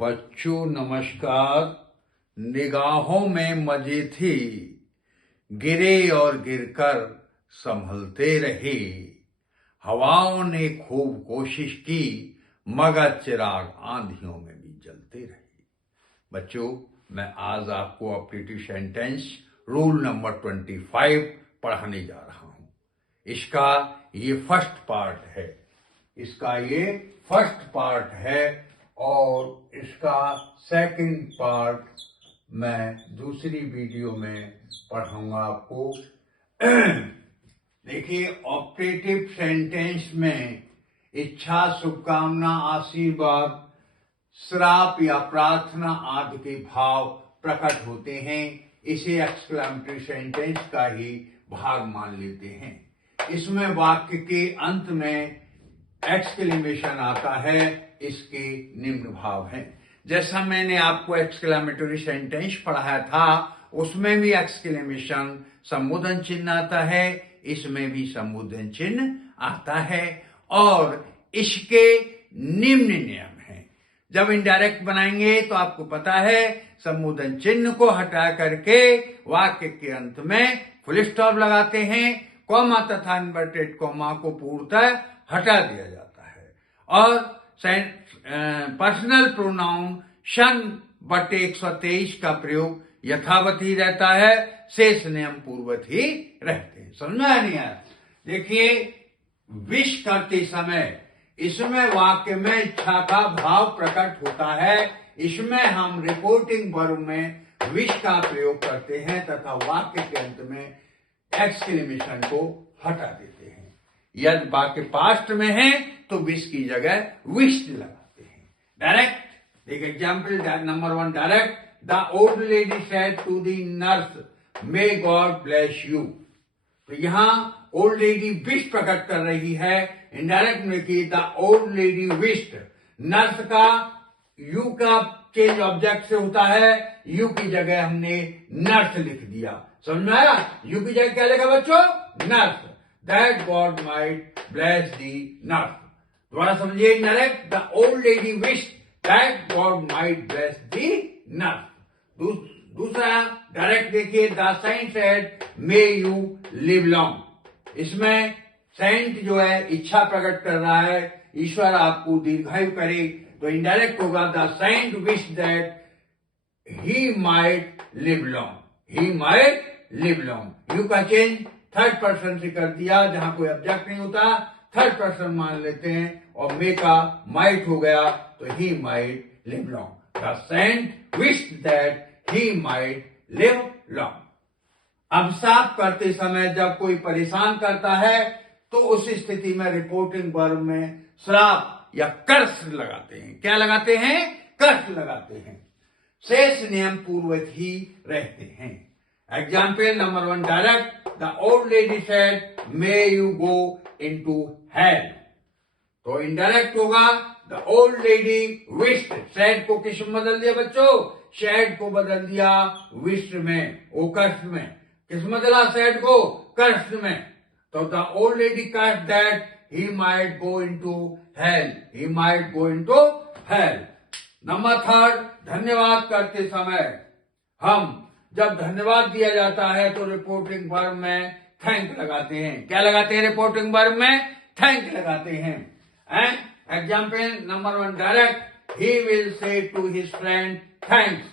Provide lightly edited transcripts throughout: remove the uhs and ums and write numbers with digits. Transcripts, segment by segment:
बच्चों नमस्कार। निगाहों में मजे थे, गिरे और गिरकर संभलते रहे। हवाओं ने खूब कोशिश की, मगर चिराग आंधियों में भी जलते रहे। बच्चों, मैं आज आपको ऑप्टेटिव सेंटेंस रूल नंबर 25 पढ़ाने जा रहा हूं। इसका ये फर्स्ट पार्ट है और इसका सेकंड पार्ट मैं दूसरी वीडियो में पढ़ाऊंगा आपको। देखिए, ऑप्टेटिव सेंटेंस में इच्छा, शुभकामना, आशीर्वाद, श्राप या प्रार्थना आदि के भाव प्रकट होते हैं। इसे एक्सक्लेमेटरी सेंटेंस का ही भाग मान लेते हैं। इसमें वाक्य के अंत में एक्सक्लेमेशन आता है। इसके निम्न भाव हैं। जैसा मैंने आपको एक्सक्लेमेटरी सेंटेंस पढ़ाया था, उसमें भी एक्सक्लेमेशन संबोधन चिन्ह आता है, इसमें भी संबोधन चिन्ह आता है और इसके निम्न नियम हैं। जब इनडायरेक्ट बनाएंगे तो आपको पता है, संबोधन चिन्ह को हटा करके वाक्य के अंत में फुल स्टॉप लगाते हैं, कॉमा तथा इन्वर्टेड कॉमा को पूर्णतः हटा दिया जाता है और पर्सनल प्रोनाउन शन बटे 123 का प्रयोग यथावत ही रहता है, शेष नियम पूर्वत ही रहते हैं। समझ में आया नहीं आया? देखिए, विश करते समय इसमें वाक्य में इच्छा का भाव प्रकट होता है। इसमें हम रिपोर्टिंग वर्ब में विश का प्रयोग करते हैं तथा वाक्य के अंत में एक्सक्लेमेशन को हटा देते हैं। यदि वाक्य पास्ट में है तो विश की जगह विश्ड लगाते हैं। डायरेक्ट, एक example number 1, direct. The old lady said to the nurse, may God bless you. तो यहां ओल्ड लेडी विश प्रकट कर रही है। इनडायरेक्ट में की the old lady wished. Nurse का यू का चेंज ऑब्जेक्ट से होता है, यू की जगह हमने नर्स लिख दिया। समझ में आया? यू की जगह क्या लिखा बच्चों? Nurse. That God might bless the nurse. दोबारा समझिए, indirect. The old lady wished that God might bless the nurse. दूसरा डायरेक्ट देखिए, the saint said may you live long. इसमें सेंट जो है इच्छा प्रकट कर रहा है, ईश्वर आपको दीर्घायु करे। तो इनडायरेक्ट होगा, the saint wish that he might live long. He might live long. You का चेंज थर्ड पर्सन से कर दिया, जहां कोई ऑब्जेक्ट नहीं होता, थर्ड पर्सन मान लेते हैं और मे का माइट हो गया तो he might live long. The saint wish that he might live long. अब साफ करते समय जब कोई परेशान करता है तो उस स्थिति में रिपोर्टिंग वर्ब में श्राप या कर्ष लगाते हैं। क्या लगाते हैं? कर्ष लगाते हैं। शेष नियम पूर्वत ही रहते हैं। Example number 1, direct. The old lady said may you go into hello. तो इनडायरेक्ट होगा, the old lady wished. Said को किस में बदल दिया बच्चों? शेड को बदल दिया विश्ड में, ओकर्ष में। किस में बदला सेड को? कर्ष में। तो the old lady curse that he might go into hell. He might go into hell. Number 3, धन्यवाद करते समय हम जब धन्यवाद दिया जाता है तो रिपोर्टिंग वर्ब में थैंक लगाते हैं। क्या लगाते हैं? रिपोर्टिंग वर्ब में थैंक लगाते हैं। Example number 1, direct. He will say to his friend thanks.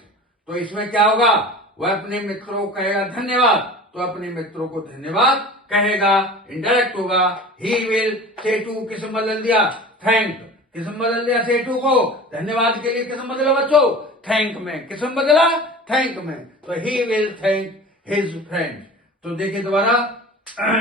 तो इसमें क्या होगा? वह अपने मित्रों को कहेगा धन्यवाद, तो अपने मित्रों को धन्यवाद कहेगा। इनडायरेक्ट होगा, ही विल से टू। किस में बदल दिया? थैंक। किस में बदल दिया? से टू को। धन्यवाद के लिए किस में बदला बच्चों? थैंक में। किस में बदला? थैंक में। तो he will thank his friend. तो देखिए दोबारा,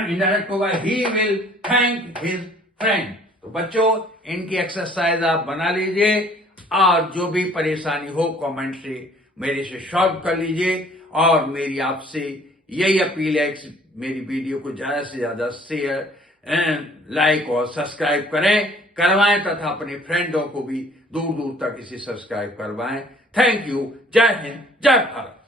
इनडायरेक्ट होगा, he will thank his friend. तो बच्चों, इनकी एक्सरसाइज आप बना लीजिए और जो भी परेशानी हो कमेंट से मेरे से सॉल्व कर लीजिए। और मेरी आपसे यही अपील है कि मेरी वीडियो को ज्यादा से ज्यादा शेयर, लाइक और सब्सक्राइब करवाएं तथा अपने फ्रेंडों को भी दूर दूर तक इसे सब्सक्राइब करवाएं। Thank you. जय हिंद, जय भारत।